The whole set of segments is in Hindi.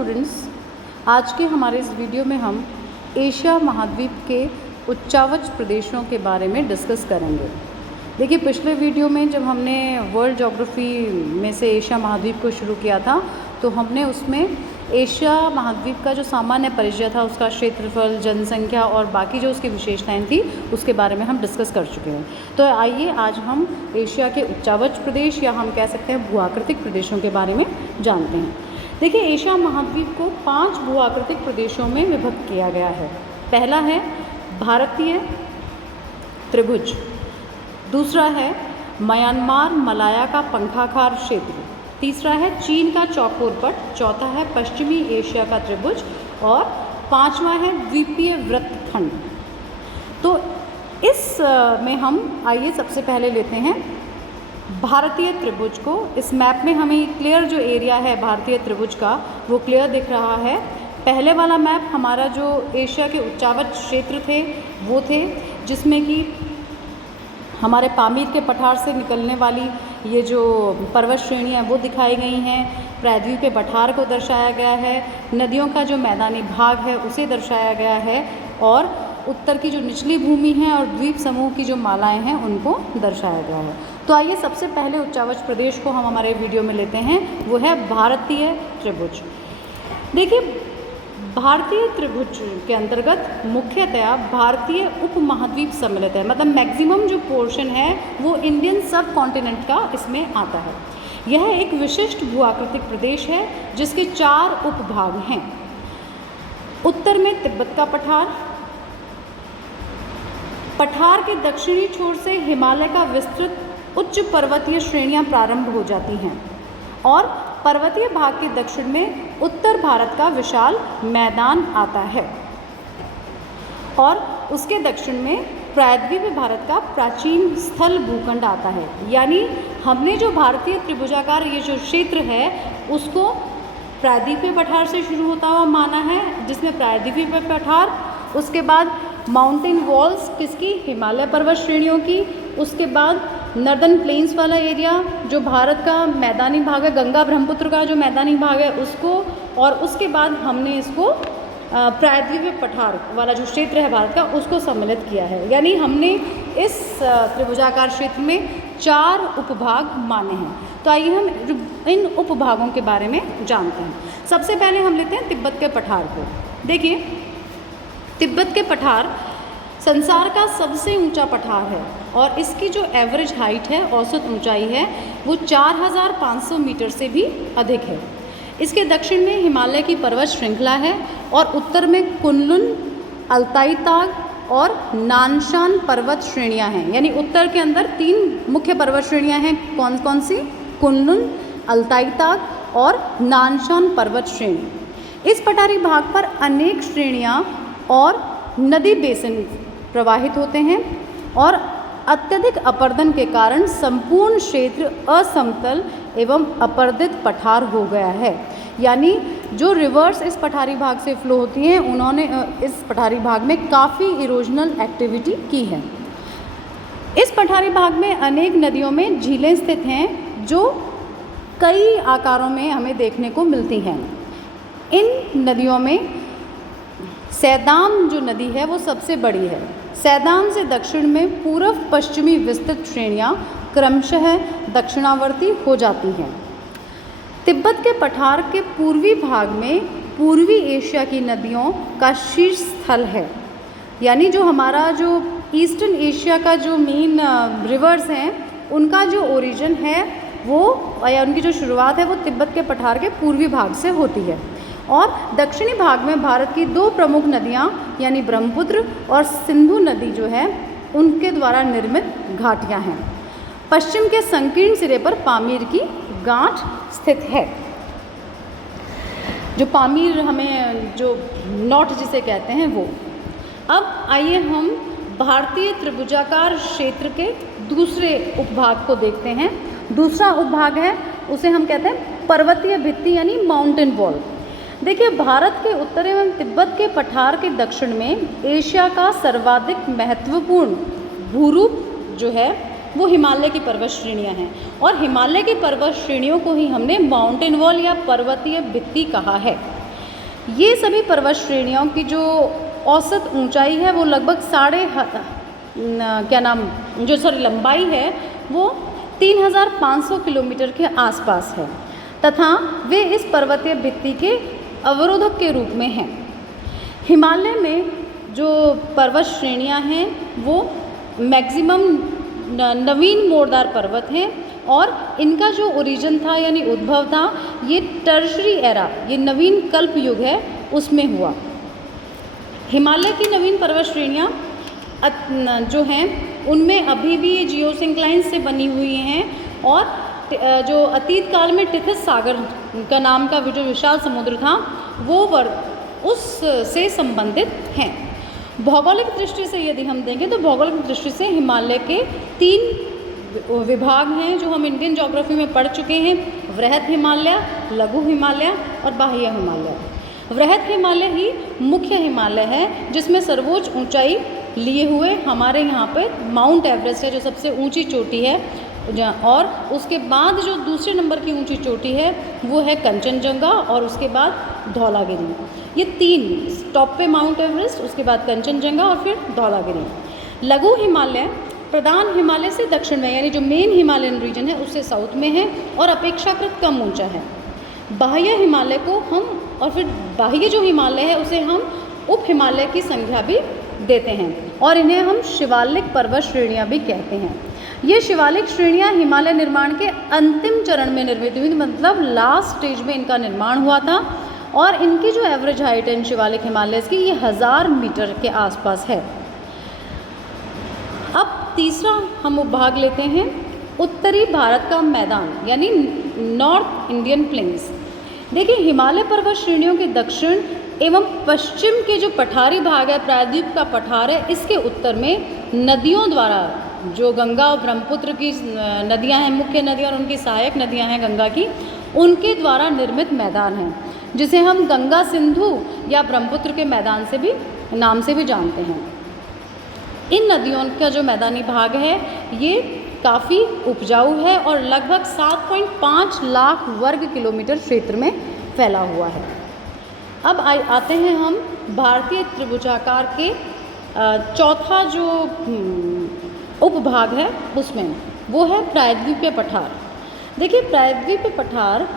स्टूडेंट्स, आज के हमारे इस वीडियो में हम एशिया महाद्वीप के उच्चावच प्रदेशों के बारे में डिस्कस करेंगे। देखिए, पिछले वीडियो में जब हमने वर्ल्ड ज्योग्राफी में से एशिया महाद्वीप को शुरू किया था तो हमने उसमें एशिया महाद्वीप का जो सामान्य परिचय था, उसका क्षेत्रफल, जनसंख्या और बाकी जो उसकी विशेषताएं थी उसके बारे में हम डिस्कस कर चुके हैं। तो आइए आज हम एशिया के उच्चावच प्रदेश या हम कह सकते हैं भूआकृतिक प्रदेशों के बारे में जानते हैं। देखिए, एशिया महाद्वीप को 5 भूआकृतिक प्रदेशों में विभक्त किया गया है। पहला है भारतीय त्रिभुज, दूसरा है म्यांमार मलाया का पंखाकार क्षेत्र, तीसरा है चीन का चौकोर पट, चौथा है पश्चिमी एशिया का त्रिभुज और पांचवा है द्वीपीय वृत्तखंड। तो इस में हम आइए सबसे पहले लेते हैं भारतीय त्रिभुज को। इस मैप में हमें क्लियर जो एरिया है भारतीय त्रिभुज का वो क्लियर दिख रहा है। पहले वाला मैप हमारा जो एशिया के उच्चावच क्षेत्र थे वो थे, जिसमें कि हमारे पामीर के पठार से निकलने वाली ये जो पर्वत श्रेणियाँ वो दिखाई गई हैं, प्रायद्वीप के पठार को दर्शाया गया है, नदियों का जो मैदानी भाग है उसे दर्शाया गया है और उत्तर की जो निचली भूमि है और द्वीप समूह की जो मालाएं हैं उनको दर्शाया गया है। तो आइए सबसे पहले उच्चावच प्रदेश को हम हमारे वीडियो में लेते हैं, वो है भारतीय त्रिभुज। देखिए, भारतीय त्रिभुज के अंतर्गत मुख्यतया भारतीय उपमहाद्वीप सम्मिलित है, मतलब मैक्सिमम जो पोर्शन है वो इंडियन सब कॉन्टिनेंट का इसमें आता है। यह एक विशिष्ट भूआकृतिक प्रदेश है जिसके 4 उपभाग हैं। उत्तर में तिब्बत का पठार, पठार के दक्षिणी छोर से हिमालय का विस्तृत उच्च पर्वतीय श्रेणियां प्रारंभ हो जाती हैं और पर्वतीय भाग के दक्षिण में उत्तर भारत का विशाल मैदान आता है और उसके दक्षिण में प्रायद्वीपीय भारत का प्राचीन स्थल भूखंड आता है। यानी हमने जो भारतीय त्रिभुजाकार ये जो क्षेत्र है उसको प्रायद्वीपीय पठार से शुरू होता हुआ माना है, जिसमें प्रायद्वीपीय पठार, उसके बाद माउंटेन वॉल्स किसकी, हिमालय पर्वत श्रेणियों की, उसके बाद नर्दर्न प्लेन्स वाला एरिया जो भारत का मैदानी भाग है, गंगा ब्रह्मपुत्र का जो मैदानी भाग है उसको, और उसके बाद हमने इसको प्रायद्वीपीय पठार वाला जो क्षेत्र है भारत का उसको सम्मिलित किया है। यानी हमने इस त्रिभुजाकार क्षेत्र में 4 उपभाग माने हैं। तो आइए हम इन उपभागों के बारे में जानते हैं। सबसे पहले हम लेते हैं तिब्बत के पठार को। देखिए, तिब्बत के पठार संसार का सबसे ऊंचा पठार है और इसकी जो एवरेज हाइट है, औसत ऊंचाई है, वो 4500 मीटर से भी अधिक है। इसके दक्षिण में हिमालय की पर्वत श्रृंखला है और उत्तर में कुनलुन, अल्ताई ताग और नानशान पर्वत श्रेणियां हैं। यानी उत्तर के अंदर 3 मुख्य पर्वत श्रेणियां हैं। कौन कौन सी? कुनलुन, अल्ताई ताग और नानशान पर्वत श्रेणी। इस पठारी भाग पर अनेक श्रेणियां और नदी बेसिन प्रवाहित होते हैं और अत्यधिक अपर्दन के कारण संपूर्ण क्षेत्र असमतल एवं अपर्दित पठार हो गया है। यानी जो रिवर्स इस पठारी भाग से फ्लो होती हैं उन्होंने इस पठारी भाग में काफ़ी इरोजनल एक्टिविटी की है। इस पठारी भाग में अनेक नदियों में झीलें स्थित हैं जो कई आकारों में हमें देखने को मिलती हैं। इन नदियों में सैदाम जो नदी है वो सबसे बड़ी है। सैदाम से दक्षिण में पूर्व पश्चिमी विस्तृत श्रेणियां क्रमशः दक्षिणावर्ती हो जाती हैं। तिब्बत के पठार के पूर्वी भाग में पूर्वी एशिया की नदियों का शीर्ष स्थल है। यानी जो हमारा जो ईस्टर्न एशिया का जो मेन रिवर्स हैं उनका जो ओरिजिन है वो या उनकी जो शुरुआत है वो तिब्बत के पठार के पूर्वी भाग से होती है और दक्षिणी भाग में भारत की 2 प्रमुख नदियां यानी ब्रह्मपुत्र और सिंधु नदी जो है उनके द्वारा निर्मित घाटियां हैं। पश्चिम के संकीर्ण सिरे पर पामीर की गांठ स्थित है। जो पामीर हमें जो नॉट जिसे कहते हैं वो। अब आइए हम भारतीय त्रिभुजाकार क्षेत्र के दूसरे उपभाग को देखते हैं। दूसरा उपभाग है उसे हम कहते हैं पर्वतीय भित्ति यानी माउंटेन वॉल। देखिए, भारत के उत्तर एवं तिब्बत के पठार के दक्षिण में एशिया का सर्वाधिक महत्वपूर्ण भूरूप जो है वो हिमालय की पर्वत श्रेणियां हैं और हिमालय की पर्वत श्रेणियों को ही हमने माउंटेन वॉल या पर्वतीय भित्ति कहा है। ये सभी पर्वत श्रेणियों की जो औसत ऊंचाई है वो लगभग लंबाई है वो 3,500 किलोमीटर के आसपास है तथा वे इस पर्वतीय भित्ति के अवरोधक के रूप में हैं। हिमालय में जो पर्वत श्रेणियां हैं वो मैक्सिमम नवीन मोड़दार पर्वत हैं और इनका जो ओरिजिन था यानी उद्भव था ये टर्शरी एरा, ये नवीन कल्प युग है, उसमें हुआ। हिमालय की नवीन पर्वत श्रेणियाँ जो हैं उनमें अभी भी जियोसिंक्लाइन से बनी हुई हैं और जो अतीत काल में टिथिस सागर का नाम का जो विशाल समुद्र था वो उससे संबंधित हैं। भौगोलिक दृष्टि से यदि हम देखें तो भौगोलिक दृष्टि से हिमालय के 3 विभाग हैं जो हम इंडियन ज्योग्राफी में पढ़ चुके हैं: वृहद हिमालय, लघु हिमालय और बाह्य हिमालय। वृहद हिमालय ही मुख्य हिमालय है जिसमें सर्वोच्च ऊंचाई लिए हुए हमारे यहाँ पे माउंट एवरेस्ट है जो सबसे ऊंची चोटी है, और उसके बाद जो दूसरे नंबर की ऊंची चोटी है वो है कंचनजंगा और उसके बाद धौलागिरी। ये 3 टॉप पे माउंट एवरेस्ट, उसके बाद कंचनजंगा और फिर धौलागिरी। लघु हिमालय प्रधान हिमालय से दक्षिण में यानी जो मेन हिमालयन रीजन है उससे साउथ में है और अपेक्षाकृत कम ऊंचा है। बाह्य हिमालय को हम और फिर बाह्य जो हिमालय है उसे हम उप हिमालय की संज्ञा भी देते हैं और इन्हें हम शिवालिक पर्वत श्रेणियाँ भी कहते हैं। ये शिवालिक श्रेणियाँ हिमालय निर्माण के अंतिम चरण में निर्मित हुई, मतलब लास्ट स्टेज में इनका निर्माण हुआ था और इनकी जो एवरेज हाइट है इन शिवालिक हिमालय की ये 1000 मीटर के आसपास है। अब तीसरा हम उपभाग लेते हैं उत्तरी भारत का मैदान यानी नॉर्थ इंडियन प्लेन्स। देखिए, हिमालय पर्वत श्रेणियों के दक्षिण एवं पश्चिम के जो पठारी भाग है, प्रायद्वीप का पठार है, इसके उत्तर में नदियों द्वारा जो गंगा और ब्रह्मपुत्र की नदियां हैं, मुख्य नदियां और उनकी सहायक नदियां हैं गंगा की, उनके द्वारा निर्मित मैदान है जिसे हम गंगा सिंधु या ब्रह्मपुत्र के मैदान से भी नाम से भी जानते हैं। इन नदियों का जो मैदानी भाग है ये काफ़ी उपजाऊ है और लगभग 7.5 लाख वर्ग किलोमीटर क्षेत्र में फैला हुआ है। अब आते हैं हम भारतीय त्रिभुजाकार के चौथा जो उपभाग है उसमें, वो है प्रायद्वीपीय पठार। देखिए, प्रायद्वीपीय पठार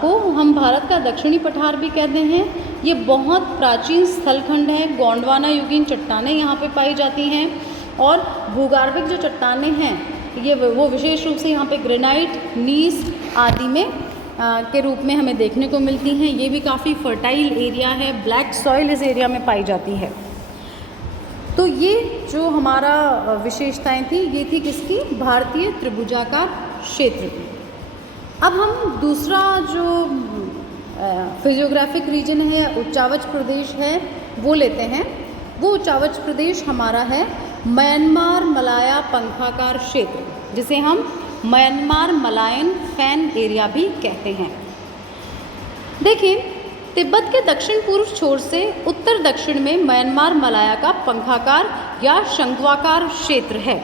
को हम भारत का दक्षिणी पठार भी कहते हैं। ये बहुत प्राचीन स्थलखंड है, गोंडवाना युगीन चट्टानें यहाँ पे पाई जाती हैं और भूगर्भिक जो चट्टानें हैं ये वो विशेष रूप से यहाँ पे ग्रेनाइट, नीस आदि में के रूप में हमें देखने को मिलती हैं। ये भी काफ़ी फर्टाइल एरिया है, ब्लैक सॉइल इस एरिया में पाई जाती है। तो ये जो हमारा विशेषताएं थी ये थी किसकी? भारतीय त्रिभुजाकार क्षेत्र की। अब हम दूसरा जो फिजियोग्राफिक रीजन है, उच्चावच प्रदेश है, वो लेते हैं। वो उच्चावच प्रदेश हमारा है म्यांमार मलाया पंखाकार क्षेत्र, जिसे हम म्यांमार मलायन फैन एरिया भी कहते हैं। देखिए, तिब्बत के दक्षिण पूर्व छोर से उत्तर दक्षिण में म्यांमार मलाया का पंखाकार या शंक्वाकार क्षेत्र है।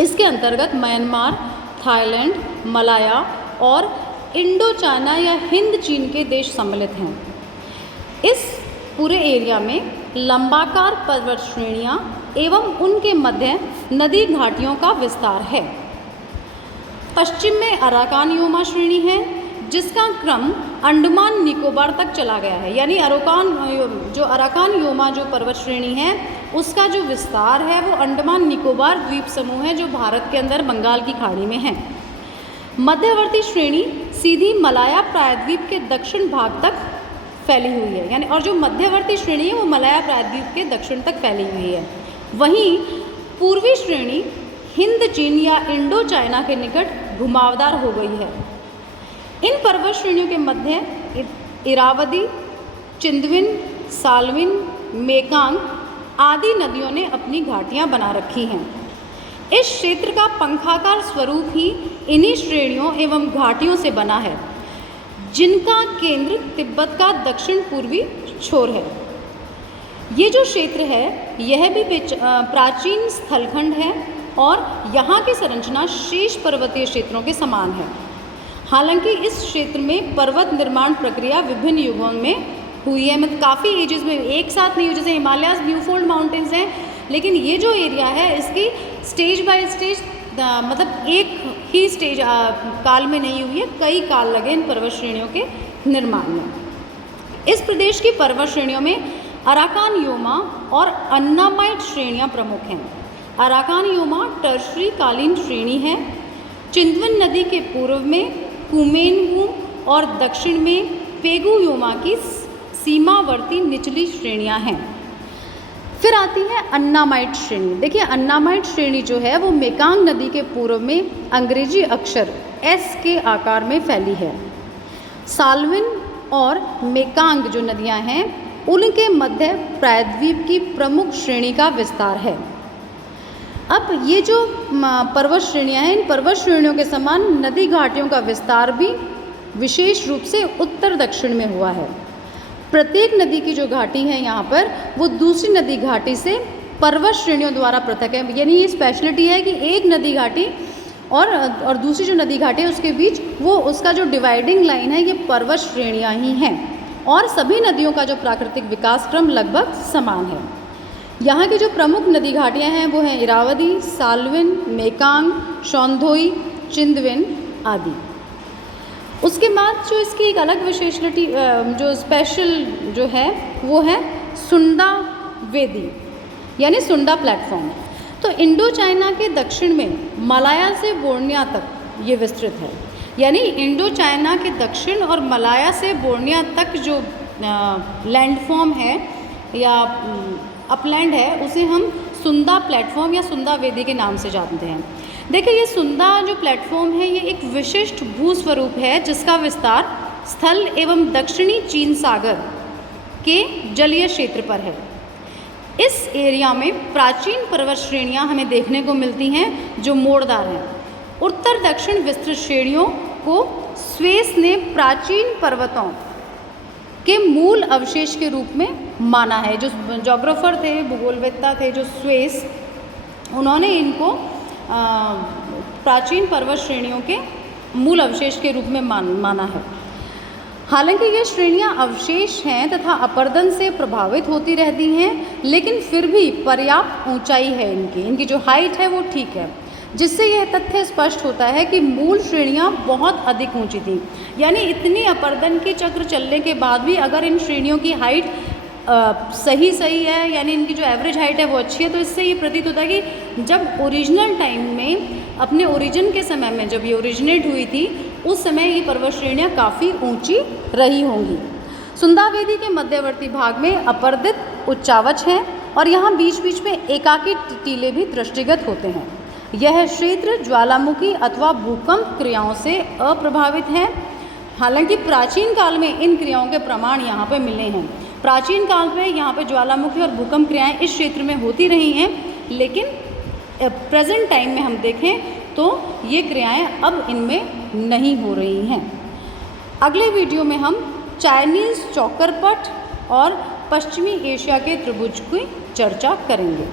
इसके अंतर्गत म्यांमार, थाईलैंड, मलाया और इंडो चाइना या हिंद चीन के देश सम्मिलित हैं। इस पूरे एरिया में लंबाकार पर्वत श्रेणियाँ एवं उनके मध्य नदी घाटियों का विस्तार है। पश्चिम में अराकान योमा श्रेणी है जिसका क्रम अंडमान निकोबार तक चला गया है, यानी अराकान योमा जो पर्वत श्रेणी है उसका जो विस्तार है वो अंडमान निकोबार द्वीप समूह है जो भारत के अंदर बंगाल की खाड़ी में है। मध्यवर्ती श्रेणी सीधी मलाया प्रायद्वीप के दक्षिण भाग तक फैली हुई है, यानी और जो मध्यवर्ती श्रेणी है वो मलाया प्रायद्वीप के दक्षिण तक फैली हुई है। वहीं पूर्वी श्रेणी हिंद चीन या इंडो चाइना के निकट घुमावदार हो गई है। इन पर्वत श्रेणियों के मध्य इरावदी, चिंदविन, सालविन, मेकांग आदि नदियों ने अपनी घाटियां बना रखी हैं। इस क्षेत्र का पंखाकार स्वरूप ही इन्हीं श्रेणियों एवं घाटियों से बना है जिनका केंद्र तिब्बत का दक्षिण पूर्वी छोर है। ये जो क्षेत्र है यह भी प्राचीन स्थलखंड है और यहाँ की संरचना शेष पर्वतीय क्षेत्रों के समान है। हालांकि इस क्षेत्र में पर्वत निर्माण प्रक्रिया विभिन्न युगों में हुई है, मतलब काफ़ी एजेस में एक साथ नहीं हुई। जैसे हिमालयाज न्यूफोल्ड माउंटेन्स हैं, लेकिन ये जो एरिया है इसकी स्टेज बाय स्टेज मतलब एक ही स्टेज काल में नहीं हुई है, कई काल लगे इन पर्वत श्रेणियों के निर्माण में। इस प्रदेश की पर्वत श्रेणियों में अराकान योमा और अन्नामाइट श्रेणियां प्रमुख हैं। अराकान योमा टर्शरी कालीन श्रेणी है। चिंदवन नदी के पूर्व में कुमेनगुम और दक्षिण में पेगु योमा की सीमावर्ती निचली श्रेणियां हैं। फिर आती है अन्नामाइट श्रेणी। देखिए अन्नामाइट श्रेणी जो है वो मेकांग नदी के पूर्व में अंग्रेजी अक्षर एस के आकार में फैली है। साल्विन और मेकांग जो नदियां हैं उनके मध्य प्रायद्वीप की प्रमुख श्रेणी का विस्तार है। अब ये जो पर्वत श्रेणियां हैं, इन पर्वत श्रेणियों के समान नदी घाटियों का विस्तार भी विशेष रूप से उत्तर दक्षिण में हुआ है। प्रत्येक नदी की जो घाटी है यहाँ पर वो दूसरी नदी घाटी से पर्वत श्रेणियों द्वारा पृथक है। यानी ये स्पेशलिटी है कि एक नदी घाटी और दूसरी जो नदी घाटी है उसके बीच वो उसका जो डिवाइडिंग लाइन है ये पर्वत श्रेणियाँ ही हैं, और सभी नदियों का जो प्राकृतिक विकास क्रम लगभग समान है। यहाँ की जो प्रमुख नदी घाटियाँ हैं वो हैं इरावदी, साल्विन, मेकांग, शौंधोई, चिंदविन आदि। उसके बाद जो इसकी एक अलग विशेषलिटी जो स्पेशल जो है वो है सुंडा वेदी यानी सुंडा प्लेटफॉर्म। तो इंडो चाइना के दक्षिण में मलाया से बोर्निया तक ये विस्तृत है। यानी इंडो चाइना के दक्षिण और मलाया से बोर्निया तक जो लैंडफॉर्म है या अपलैंड है उसे हम सुंदा प्लेटफॉर्म या सुंदा वेदी के नाम से जानते हैं। देखिए ये सुंदा जो प्लेटफॉर्म है ये एक विशिष्ट भूस्वरूप है जिसका विस्तार स्थल एवं दक्षिणी चीन सागर के जलीय क्षेत्र पर है। इस एरिया में प्राचीन पर्वत श्रेणियां हमें देखने को मिलती हैं जो मोड़दार हैं। उत्तर दक्षिण विस्तृत श्रेणियों को स्वेस ने प्राचीन पर्वतों के मूल अवशेष के रूप में माना है। जो जोग्राफर थे, भूगोलवेत्ता थे जो स्वेस, उन्होंने इनको प्राचीन पर्वत श्रेणियों के मूल अवशेष के रूप में माना है। हालांकि ये श्रेणियां अवशेष हैं तथा अपरदन से प्रभावित होती रहती हैं, लेकिन फिर भी पर्याप्त ऊंचाई है इनकी जो हाइट है वो ठीक है, जिससे यह तथ्य स्पष्ट होता है कि मूल श्रेणियां बहुत अधिक ऊंची थी। यानी इतनी अपरदन के चक्र चलने के बाद भी अगर इन श्रेणियों की हाइट सही है, यानी इनकी जो एवरेज हाइट है वो अच्छी है, तो इससे ये प्रतीत होता है कि जब ओरिजिनल टाइम में अपने ओरिजिन के समय में जब ये ओरिजिनेट हुई थी उस समय ये पर्वत श्रेणियाँ काफ़ी ऊंची रही होंगी। सुंदा वेदी के मध्यवर्ती भाग में अपर्दित उच्चावच हैं और यहाँ बीच बीच में एकाकी टीले भी दृष्टिगत होते हैं। यह क्षेत्र ज्वालामुखी अथवा भूकंप क्रियाओं से अप्रभावित है। हालांकि प्राचीन काल में इन क्रियाओं के प्रमाण यहाँ पर मिले हैं। प्राचीन काल में यहाँ पे ज्वालामुखी और भूकंप क्रियाएं इस क्षेत्र में होती रही हैं, लेकिन प्रेजेंट टाइम में हम देखें तो ये क्रियाएं अब इनमें नहीं हो रही हैं। अगले वीडियो में हम चाइनीज़ चौकरपट और पश्चिमी एशिया के त्रिभुज की चर्चा करेंगे।